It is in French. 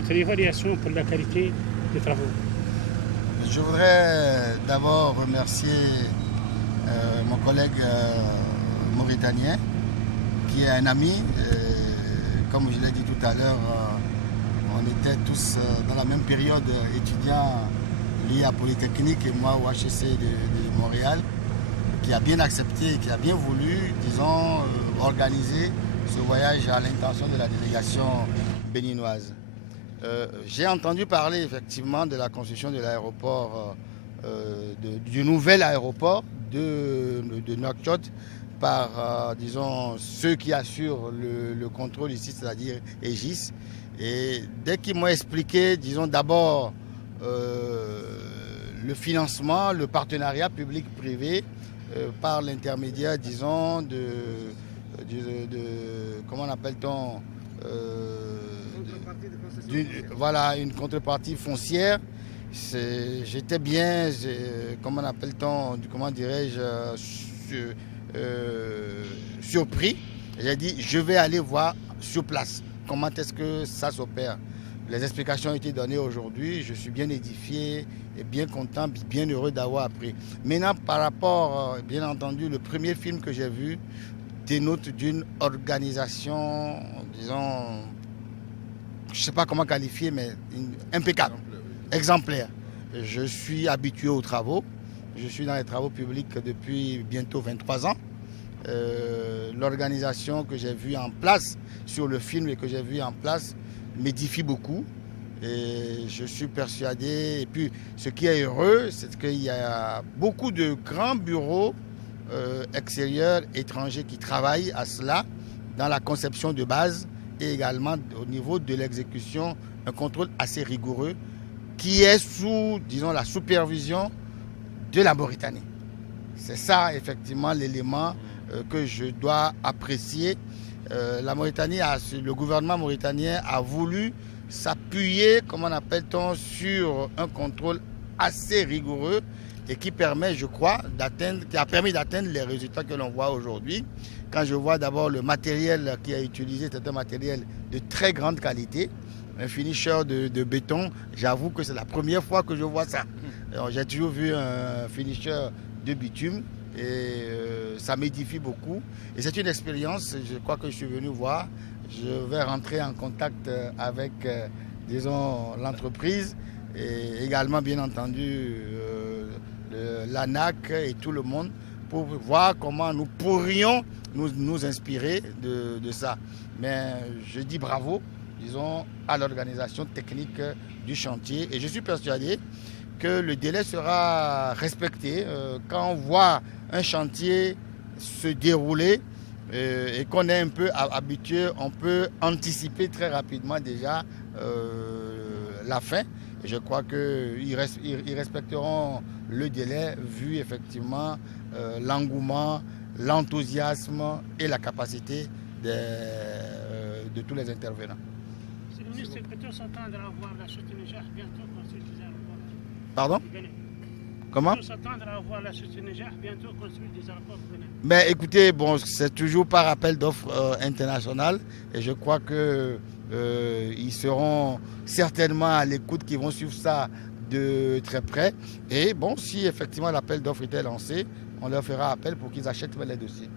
votre évaluation pour la qualité des travaux? Je voudrais d'abord remercier mon collègue mauritanien, qui est un ami. Comme je l'ai dit tout à l'heure, on était tous dans la même période étudiants liés à Polytechnique et moi au HEC de Montréal, qui a bien accepté et qui a bien voulu, disons, organiser ce voyage à l'intention de la délégation béninoise. J'ai entendu parler effectivement de la construction de l'aéroport, du nouvel aéroport de Nouakchott par, disons, ceux qui assurent le contrôle ici, c'est-à-dire Aegis. Et dès qu'ils m'ont expliqué, disons, d'abord le financement, le partenariat public-privé par l'intermédiaire, disons, comment appelle-t-on, voilà, une contrepartie foncière. J'étais bien, comment appelle-t-on, comment dirais-je, surpris. J'ai dit, je vais aller voir sur place comment est-ce que ça s'opère. Les explications ont été données aujourd'hui. Je suis bien édifié et bien content, bien heureux d'avoir appris. Maintenant, par rapport, bien entendu, le premier film que j'ai vu dénote d'une organisation, disons, je ne sais pas comment qualifier, mais impeccable, exemplaire. Je suis habitué aux travaux. Je suis dans les travaux publics depuis bientôt 23 ans. L'organisation que j'ai vue en place sur le film et que j'ai vue en place m'édifie beaucoup. Et je suis persuadé. Et puis, ce qui est heureux, c'est qu'il y a beaucoup de grands bureaux extérieurs, étrangers qui travaillent à cela, dans la conception de base et également au niveau de l'exécution, un contrôle assez rigoureux qui est sous, disons, la supervision de la Mauritanie. C'est ça, effectivement, l'élément que je dois apprécier. La Mauritanie, le gouvernement mauritanien a voulu s'appuyer, comment appelle-t-on, sur un contrôle assez rigoureux et qui permet, je crois, qui a permis d'atteindre les résultats que l'on voit aujourd'hui. Quand je vois d'abord le matériel qui a utilisé, c'est un matériel de très grande qualité, un finisher de béton, j'avoue que c'est la première fois que je vois ça. J'ai toujours vu un finisher de bitume et ça m'édifie beaucoup. Et c'est une expérience, je crois que je suis venu voir. Je vais rentrer en contact avec, disons, l'entreprise et également, bien entendu, l'ANAC et tout le monde pour voir comment nous pourrions nous inspirer de ça. Mais je dis bravo, disons, à l'organisation technique du chantier et je suis persuadé que le délai sera respecté. Quand on voit un chantier se dérouler et qu'on est un peu habitué, on peut anticiper très rapidement déjà la fin. Je crois qu'ils respecteront le délai vu effectivement l'engouement, l'enthousiasme et la capacité de tous les intervenants. Monsieur le ministre, peut-on s'attendre à voir la société Niger bientôt construire des aéroports? Pardon? Comment? Peut-on s'attendre à voir la société Niger bientôt construire des aéroports? Mais écoutez, bon, c'est toujours par appel d'offres international et je crois que ils seront certainement à l'écoute, qui vont suivre ça de très près. Et bon, si effectivement l'appel d'offres était lancé, on leur fera appel pour qu'ils achètent les dossiers.